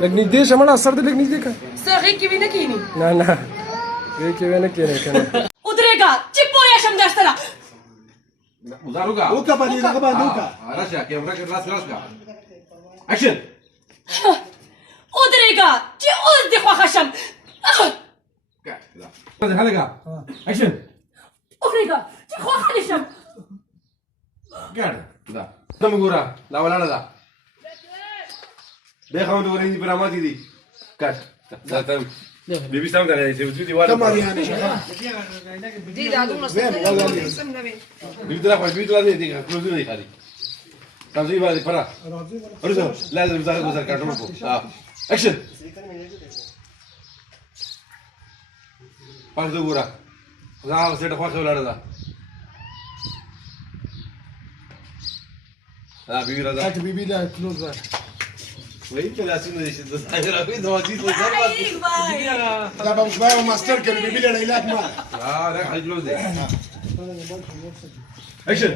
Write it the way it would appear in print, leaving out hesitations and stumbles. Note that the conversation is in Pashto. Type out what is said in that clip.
لكن دي شمال أثر ده لكن دي كا ساقي كيف نكيني نا هيك وين كده كنا ودريقا تبو يا شم داشتلا وزاروكا اوكا بدي نقبا اوكا رشا كيف راك راس راسك اكشن ودريقا تي أزدي خوا خشم هذا حلقة اكشن ودريقا تي خوا خشم قاعد لا دم غورا لا ولا لا ده خاون دوري براماتي دي كات لا تم بيبي سام ده يسوي ولا كمان يعني شغال دي دادونا بيبي تلعب بيبي تلعب دي كلوزين دي خالي كم زي بعد فرا ارجع لازم زار كارتون فوق اكشن पांच दो पूरा जहाँ सेट खुआ खेल रहा था हाँ बीवी रहा هات بيبي لا كلوز वही तो लास्ट में देश तो साइड रखी दो चीज तो सर बात لا مش باو ماستر كان بيبي لا علاج ما हाँ ده खाली क्लोज है एक्शन